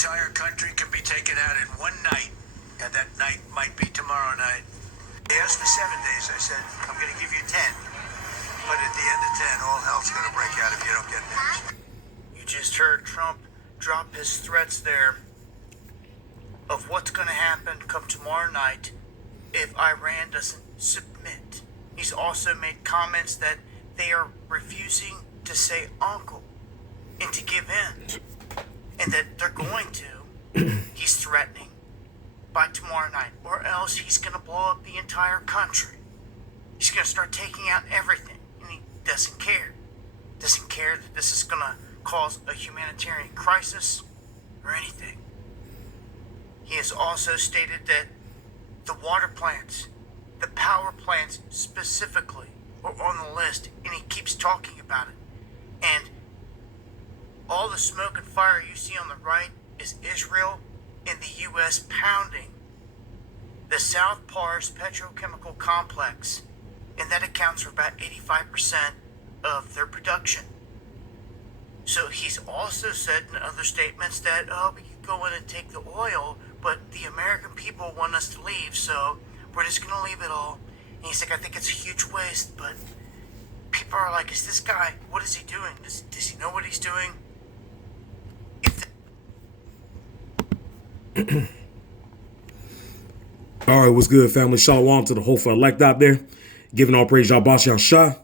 entire country can be taken out in one night, and that night might be tomorrow night. He asked for 7 days. I said, I'm going to give you 10. But at the end of 10, all hell's going to break out if you don't get this. You just heard Trump drop his threats there of what's going to happen come tomorrow night if Iran doesn't submit. He's also made comments that they are refusing to say uncle and to give in, and that they're going to. He's threatening by tomorrow night, or else he's going to blow up the entire country. He's going to start taking out everything, and he doesn't care. Doesn't care that this is going to cause a humanitarian crisis or anything. He has also stated that the water plants, the power plants specifically, are on the list, and he keeps talking about it. And all the smoke and fire you see on the right is Israel and the U.S. pounding the South Pars petrochemical complex, and that accounts for about 85% of their production. So he's also said in other statements that, we could go in and take the oil, but the American people want us to leave, so we're just going to leave it all. And he's like, I think it's a huge waste, but people are like, is this guy, what is he doing? Does he know what he's doing? All right, what's good, family? Shalom to the hopeful elect out there. Giving all praise, Yahbash Yahshua.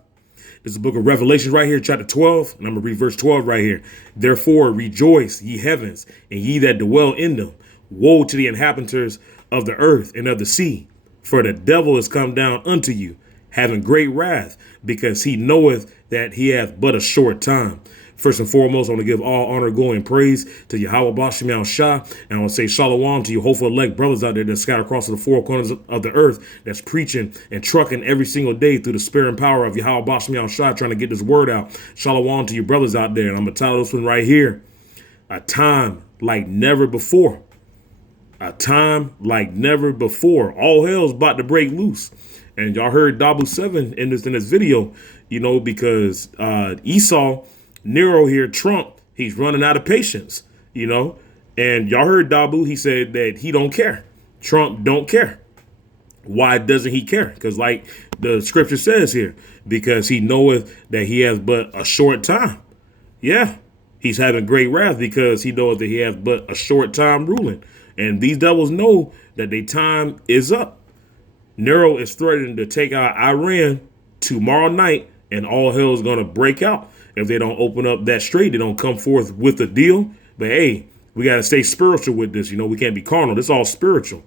This is the book of Revelation right here, chapter 12. And I'm going to read verse 12 right here. Therefore, rejoice, ye heavens, and ye that dwell in them. Woe to the inhabitants of the earth and of the sea. For the devil is come down unto you, having great wrath, because he knoweth that he hath but a short time. First and foremost, I want to give all honor, glory, and praise to Yahweh Bashim Shah. And I want to say shalom to you hopeful elect brothers out there that scatter across the four corners of the earth, that's preaching and trucking every single day through the spirit and power of Yahweh Bashim Shah, trying to get this word out. Shalom to you brothers out there. And I'm going to title this one right here, A Time Like Never Before. A time like never before. All hell's about to break loose. And y'all heard Dabu 7 in this video, because Esau, Nero here, Trump, he's running out of patience, and y'all heard Dabu, he said that he don't care. Trump don't care. Why doesn't he care? Because like the scripture says here, because he knoweth that he has but a short time. Yeah, he's having great wrath because he knoweth that he has but a short time ruling. And these devils know that their time is up. Nero is threatening to take out Iran tomorrow night, and all hell is going to break out. If they don't open up that straight, they don't come forth with a deal. But hey, we got to stay spiritual with this. We can't be carnal. This is all spiritual.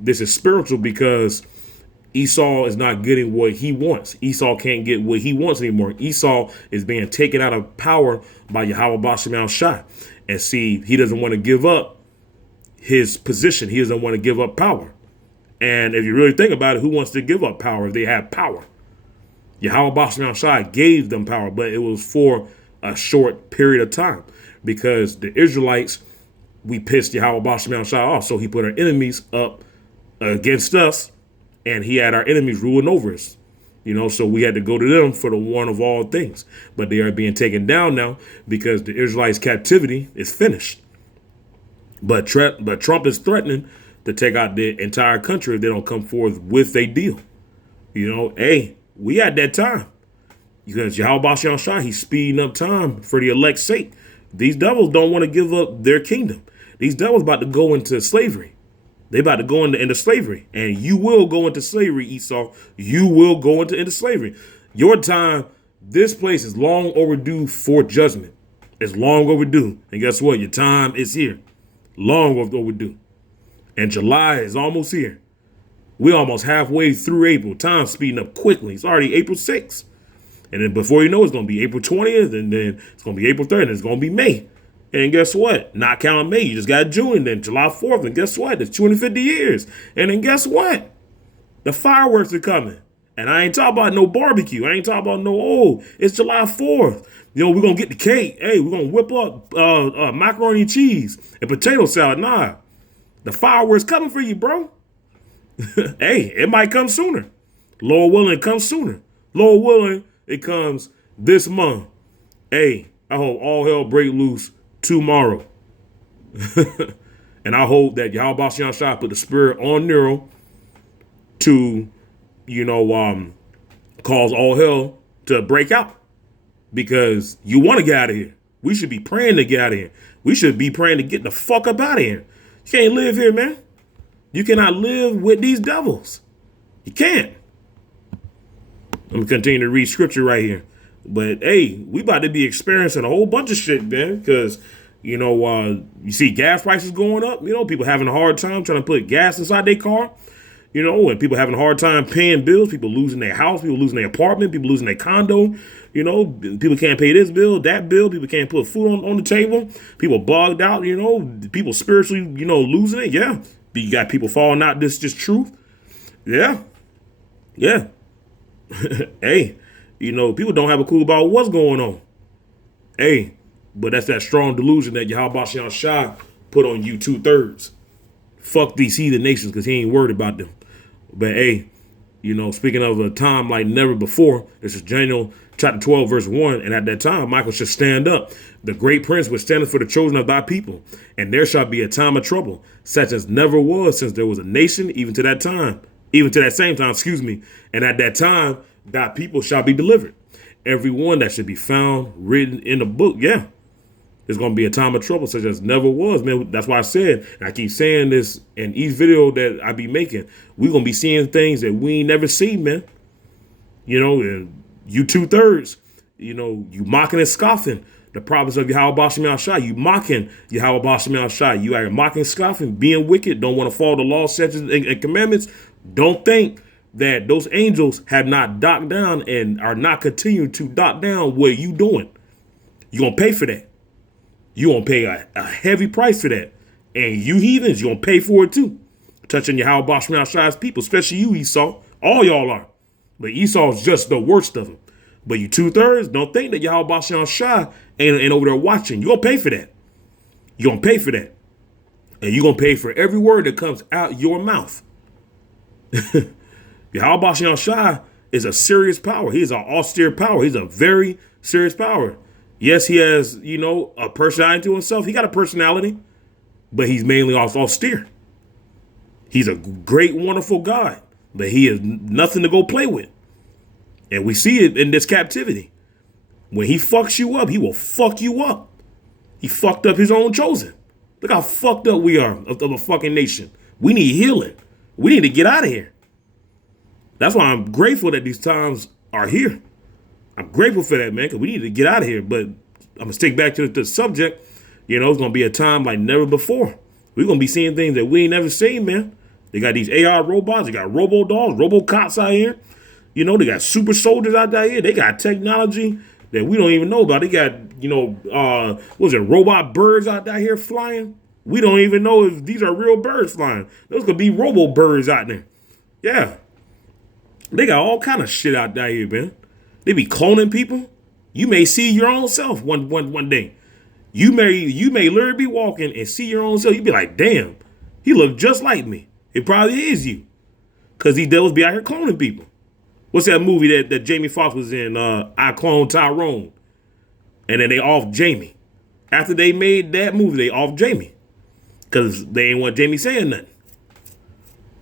This is spiritual because Esau is not getting what he wants. Esau can't get what he wants anymore. Esau is being taken out of power by Yahweh Bashim Shah. And see, he doesn't want to give up his position. He doesn't want to give up power. And if you really think about it, who wants to give up power if they have power? Yahweh Bashim Shai gave them power, but it was for a short period of time because the Israelites, we pissed Yahweh Bashim Shai off. So he put our enemies up against us, and he had our enemies ruling over us. So we had to go to them for the one of all things. But they are being taken down now because the Israelites' captivity is finished. But Trump is threatening to take out the entire country if they don't come forth with a deal. Hey, we had that time. Because Yahweh Bashim Shah, he's speeding up time for the elect's sake. These devils don't want to give up their kingdom. These devils about to go into slavery. They about to go into slavery. And you will go into slavery, Esau. You will go into slavery. Your time, this place is long overdue for judgment. It's long overdue. And guess what? Your time is here. Long overdue. And July is almost here. We're almost halfway through April. Time's speeding up quickly. It's already April 6th. And then before you know it's going to be April 20th. And then it's going to be April 3rd. And it's going to be May. And guess what? Not counting May. You just got June. And then July 4th. And guess what? It's 250 years. And then guess what? The fireworks are coming. And I ain't talking about no barbecue. I ain't talking about no, it's July 4th. We're going to get the cake. Hey, we're going to whip up macaroni and cheese and potato salad. Nah. The fireworks coming for you, bro. Hey, it might come sooner. Lord willing, it comes sooner. Lord willing, it comes this month. Hey, I hope all hell break loose tomorrow. And I hope that Yahweh Shah put the spirit on Nero to, cause all hell to break out. Because you want to get out of here. We should be praying to get out of here. We should be praying to get the fuck up out of here. You can't live here, man. You cannot live with these devils. You can't. I'm going to continue to read scripture right here. But, hey, we about to be experiencing a whole bunch of shit, man. Because, you see gas prices going up. People having a hard time trying to put gas inside their car. And people having a hard time paying bills. People losing their house. People losing their apartment. People losing their condo. People can't pay this bill, that bill. People can't put food on the table. People bugged out, people spiritually, losing it. Yeah. You got people falling out. This just truth. Yeah. Yeah. Hey, people don't have a clue about what's going on. Hey, but that's that strong delusion that Yahweh Shah put on you 2/3. Fuck these heathen nations because he ain't worried about them. But hey, speaking of a time like never before, this is Daniel chapter 12, verse 1. And at that time, Michael should stand up. The great prince was standing for the chosen of thy people. And there shall be a time of trouble, such as never was since there was a nation, even to that same time, And at that time, thy people shall be delivered. Every one that should be found written in the book. Yeah. There's going to be a time of trouble such as never was, man. That's why I said, and I keep saying this in each video that I be making, we're going to be seeing things that we ain't never seen, man. And you 2/3, you mocking and scoffing the prophets of Yahweh Shem Shah. You mocking Yahweh Shem Shah. You are mocking, scoffing, being wicked, don't want to follow the law, statutes, and commandments. Don't think that those angels have not docked down and are not continuing to dock down what you doing. You're going to pay for that. You're going to pay a heavy price for that. And you heathens, you're going to pay for it too. Touching Yahweh Shem Shah's people, especially you, Esau. All y'all are. But Esau's just the worst of them. But you 2/3, don't think that Yahweh Shem Shah ain't over there watching. You're going to pay for that. You're going to pay for that. And you're going to pay for every word that comes out your mouth. Yahweh Shem Shah is a serious power. He's an austere power. He's a very serious power. Yes, he has, a personality to himself. He got a personality, but he's mainly austere. He's a great, wonderful God, but he is nothing to go play with. And we see it in this captivity. When he fucks you up, he will fuck you up. He fucked up his own chosen. Look how fucked up we are of a fucking nation. We need healing. We need to get out of here. That's why I'm grateful that these times are here. I'm grateful for that, man, because we need to get out of here. But I'm going to stick back to the subject. It's going to be a time like never before. We're going to be seeing things that we ain't never seen, man. They got these AI robots. They got robo-dogs, robo-cops out here. They got super soldiers out there here. They got technology that we don't even know about. They got, robot birds out there here flying. We don't even know if these are real birds flying. Those could be robo birds out there. Yeah. They got all kind of shit out there here, man. They be cloning people. You may see your own self one day. You may literally be walking and see your own self. You be like, damn, he look just like me. It probably is you. Because these devils be out here cloning people. What's that movie that Jamie Foxx was in? I Clone Tyrone. And then they off Jamie. After they made that movie, they off Jamie. Because they ain't want Jamie saying nothing.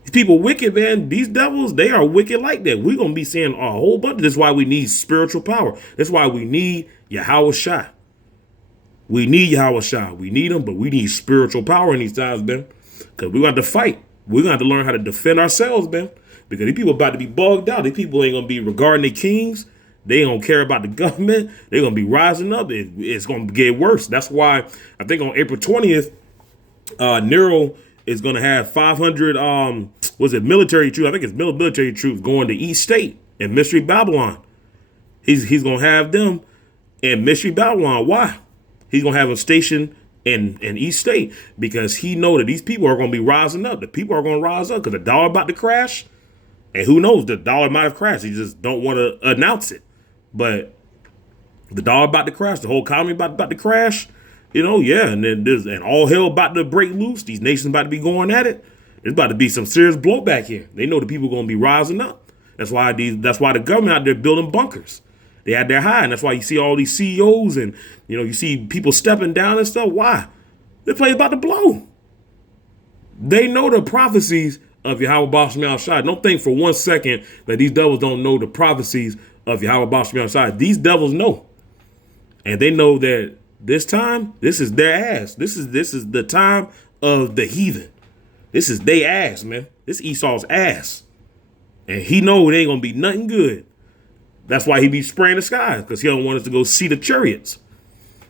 These people wicked, man. These devils, they are wicked like that. We're going to be seeing a whole bunch. That's why we need spiritual power. That's why we need Yahweh Shah. We need Yahweh Shah. We need him, but we need spiritual power in these times, man. Because we got to fight. We're going to have to learn how to defend ourselves, man. Because these people about to be bugged out. These people ain't going to be regarding their kings. They don't care about the government. They're going to be rising up. It's going to get worse. That's why I think on April 20th, Nero is going to have 500, military troops? I think it's military troops going to East State in Mystery Babylon. He's going to have them in Mystery Babylon. Why? He's going to have them stationed in East State because he know that these people are going to be rising up. The people are going to rise up because the dollar about to crash. And who knows, the dollar might have crashed. You just don't want to announce it. But the dollar about to crash, the whole economy about to crash. And then and all hell about to break loose. These nations about to be going at it. There's about to be some serious blowback here. They know the people are going to be rising up. That's why the government out there building bunkers. They had their high, and that's why you see all these CEOs and you see people stepping down and stuff. Why? This place about to blow. They know the prophecies of Yahweh Basham Shai. Don't think for 1 second that these devils don't know the prophecies of Yahweh Basham Shai. These devils know. And they know that this time, this is their ass. This is the time of the heathen. This is their ass, man. This Esau's ass. And he know it ain't gonna be nothing good. That's why he be spraying the skies, because he don't want us to go see the chariots.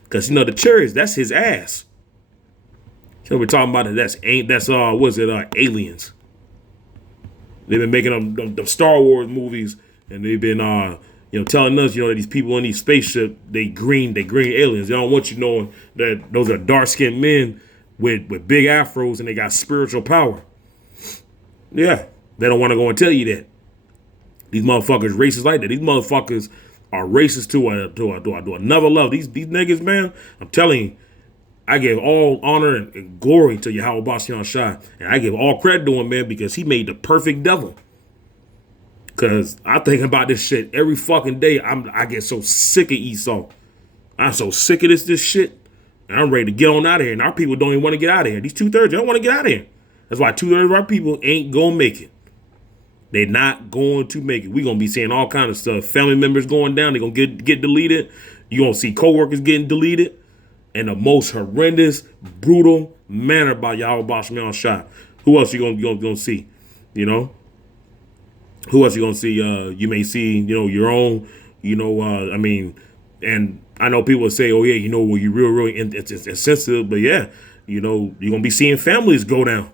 Because the chariots, that's his ass. So we're talking about it. That's aliens. They've been making them Star Wars movies, and they've been telling us, that these people in these spaceships, they green aliens. They don't want you knowing that those are dark skinned men with big afros and they got spiritual power. Yeah, they don't want to go and tell you that. These motherfuckers racist like that. These motherfuckers are racist to another level. These niggas, man, I'm telling you, I give all honor and glory to Yahweh Basham Shai. And I give all credit to him, man, because he made the perfect devil. Because I think about this shit every fucking day. I get so sick of Esau. I'm so sick of this shit. And I'm ready to get on out of here. And our people don't even want to get out of here. These 2/3, they don't want to get out of here. That's why 2/3 of our people ain't going to make it. They're not going to make it. We're going to be seeing all kind of stuff. Family members going down. They're going to get deleted. You're going to see coworkers getting deleted. In the most horrendous, brutal manner by Yahweh Basham Shai. Who else you gonna see? Who else you gonna see? You may see, your own, and I know people say, oh yeah, well, you're really insensitive, but yeah, you're gonna be seeing families go down.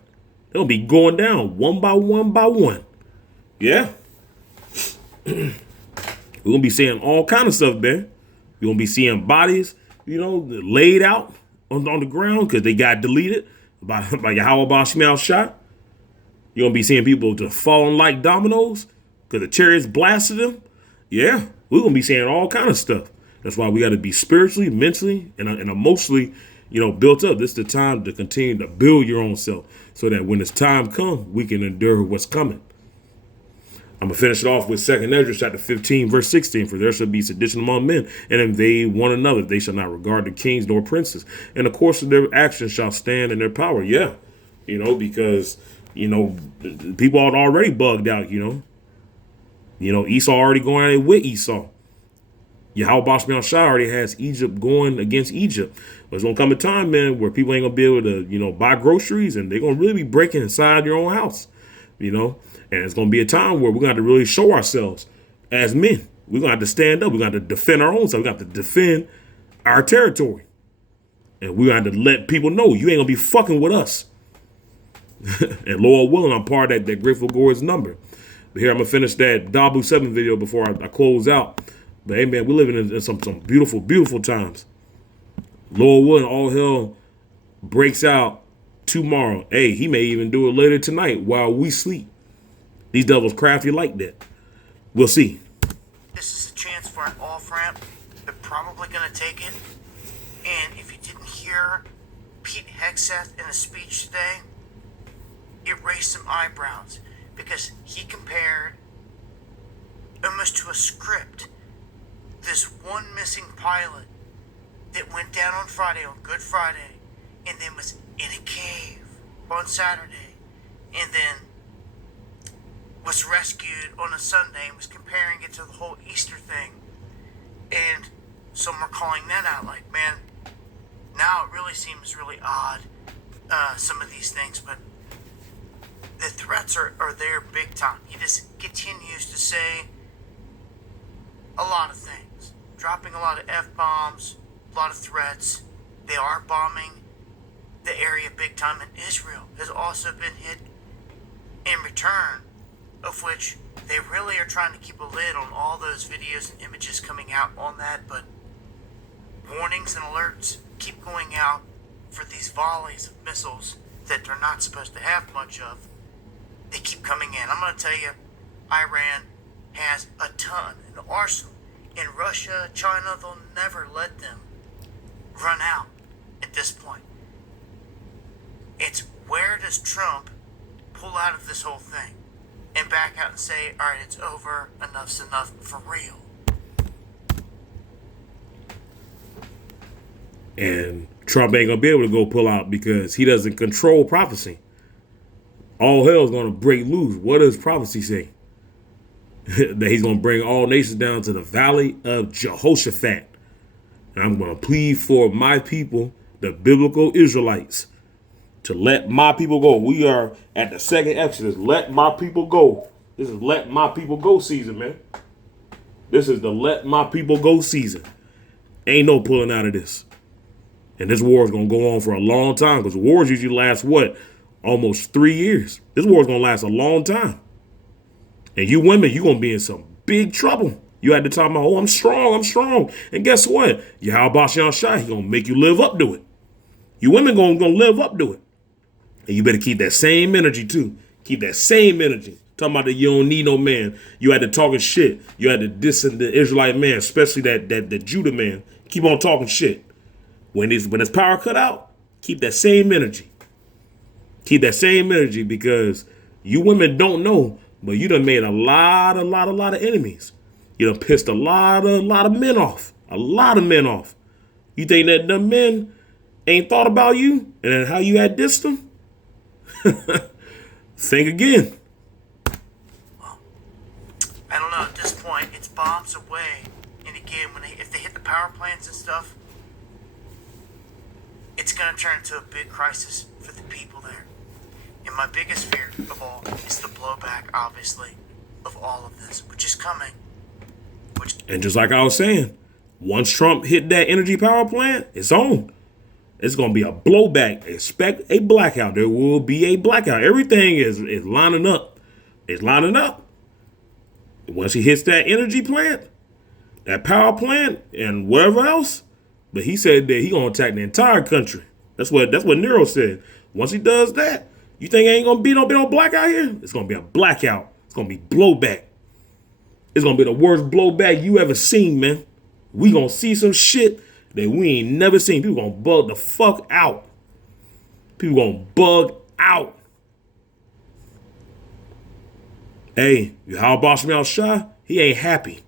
They'll be going down one by one by one. Yeah. We're gonna be seeing all kind of stuff, man. You're gonna be seeing bodies, laid out on the ground because they got deleted by Yahweh Basham Shai. You're going to be seeing people just falling like dominoes because the chariots blasted them. Yeah, we're going to be seeing all kind of stuff. That's why we got to be spiritually, mentally, and emotionally, built up. This is the time to continue to build your own self so that when it's time comes, we can endure what's coming. I'm going to finish it off with 2nd Ezra chapter 15, verse 16. For there shall be sedition among men and invade one another. They shall not regard the kings nor princes. And the course of their actions shall stand in their power. Yeah, because, people are already bugged out, Esau already going at it with Esau. Yahweh Basham Shai already has Egypt going against Egypt. But it's going to come a time, man, where people ain't going to be able to, buy groceries, and they're going to really be breaking inside your own house, And it's going to be a time where we're going to have to really show ourselves as men. We're going to have to stand up. We're going to have to defend our own self. We're going to have to defend our territory. And we're going to have to let people know you ain't going to be fucking with us. And Lord willing, I'm part of that Grateful Gourds number. But here, I'm going to finish that Dabu 7 video before I close out. But hey, man, we're living in some beautiful, beautiful times. Lord willing, all hell breaks out tomorrow. Hey, he may even do it later tonight while we sleep. These devils crafty like that. We'll see. This is a chance for an off-ramp. They're probably going to take it. And if you didn't hear Pete Hegseth in a speech today, it raised some eyebrows because he compared almost to a script this one missing pilot that went down on Friday, on Good Friday, and then was in a cave on Saturday, and then was rescued on a Sunday, and was comparing it to the whole Easter thing. And some are calling that out like, man, now it really seems really odd, some of these things, but the threats are there big time. He just continues to say a lot of things, dropping a lot of F-bombs, a lot of threats. They are bombing the area big time, and Israel has also been hit in return, of which they really are trying to keep a lid on all those videos and images coming out on that, but warnings and alerts keep going out for these volleys of missiles that they're not supposed to have much of. They keep coming in. I'm going to tell you, Iran has a ton, an arsenal. In Russia, China, they'll never let them run out at this point. It's where does Trump pull out of this whole thing and back out and say, all right, it's over, enough's enough for real. And Trump ain't gonna be able to go pull out because he doesn't control prophecy. All hell is gonna break loose. What does prophecy say? That he's gonna bring all nations down to the valley of Jehoshaphat. And I'm gonna plead for my people, the biblical Israelites, to let my people go. We are at the second Exodus. Let my people go. This is let my people go season, man. This is the let my people go season. Ain't no pulling out of this. And this war is going to go on for a long time because wars usually last, what, almost 3 years. This war is going to last a long time. And you women, you're going to be in some big trouble. You had to talk about, oh, I'm strong, I'm strong. And guess what? Yahweh Shai, he going to make you live up to it. You women going to live up to it. And you better keep that same energy, too. Keep that same energy. Talking about that you don't need no man. You had to talking shit. You had to diss the Israelite man, especially that Judah man. Keep on talking shit. When his power cut out, keep that same energy. Keep that same energy because you women don't know, but you done made a lot of enemies. You done pissed a lot of men off. A lot of men off. You think that the men ain't thought about you and how you had dissed them? Think again. Well, I don't know. At this point, it's bombs away. And again, if they hit the power plants and stuff, it's going to turn into a big crisis for the people there. And my biggest fear of all is the blowback, obviously, of all of this, which is coming. And just like I was saying, once Trump hit that energy power plant, it's on. It's going to be a blowback. Expect a blackout. There will be a blackout. Everything is lining up. It's lining up. Once he hits that energy plant, that power plant, and wherever else, but he said that he gonna attack the entire country. That's what Nero said. Once he does that, you think ain't gonna be no blackout here? It's gonna be a blackout. It's gonna be blowback. It's gonna be the worst blowback you ever seen, man. We gonna see some shit that we ain't never seen. People gonna bug the fuck out. People gonna bug out. Hey, Yahweh Shai Shah, he ain't happy.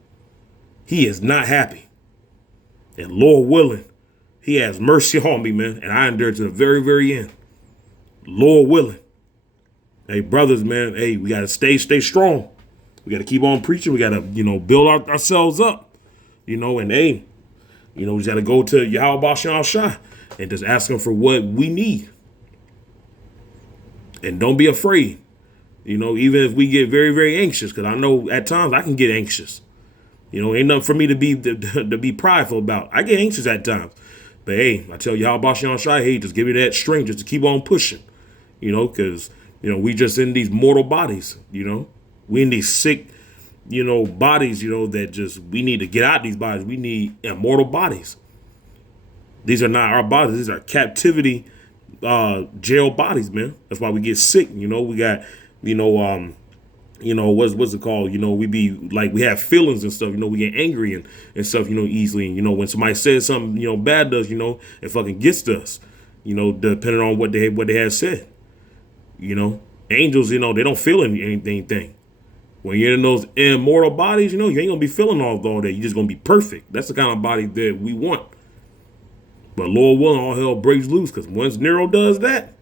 He is not happy. And Lord willing, he has mercy on me, man. And I endure to the very, very end. Lord willing. Hey, brothers, man. Hey, we got to stay strong. We got to keep on preaching. We got to, build ourselves up. And hey, we got to go to Yahweh Shai and just ask him for what we need. And don't be afraid. Even if we get very, very anxious, because I know at times I can get anxious. Ain't nothing for me to be prideful about. I get anxious at times. But hey, I tell you how about Shai, hey, just give me that strength just to keep on pushing. Because, we just in these mortal bodies, We in these sick, bodies, that just, we need to get out of these bodies. We need immortal bodies. These are not our bodies. These are captivity jail bodies, man. That's why we get sick. We got, what's it called? We be like, we have feelings and stuff, we get angry and stuff, easily. And, when somebody says something, bad to us, it fucking gets to us, depending on what they had said. Angels, they don't feel anything. When you're in those immortal bodies, you ain't gonna be feeling all that. You're just gonna be perfect. That's the kind of body that we want. But Lord willing, all hell breaks loose, because once Nero does that,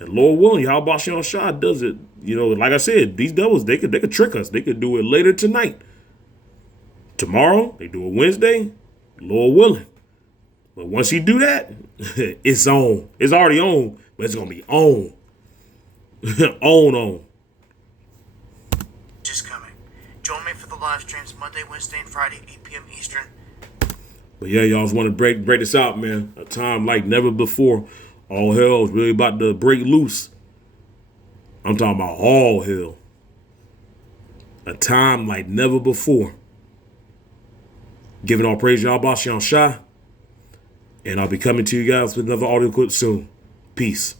and Lord willing, Yahweh Shai does it. Like I said, these devils, they could trick us. They could do it later tonight. Tomorrow, they do it Wednesday, Lord willing. But once you do that, it's on. It's already on, but it's going to be on. on. Just coming. Join me for the live streams Monday, Wednesday, and Friday, 8 p.m. Eastern. But yeah, y'all just want to break this out, man. A time like never before. All hell is really about to break loose. I'm talking about all hell. A time like never before. Giving all praise to Yahweh Shai. And I'll be coming to you guys with another audio clip soon. Peace.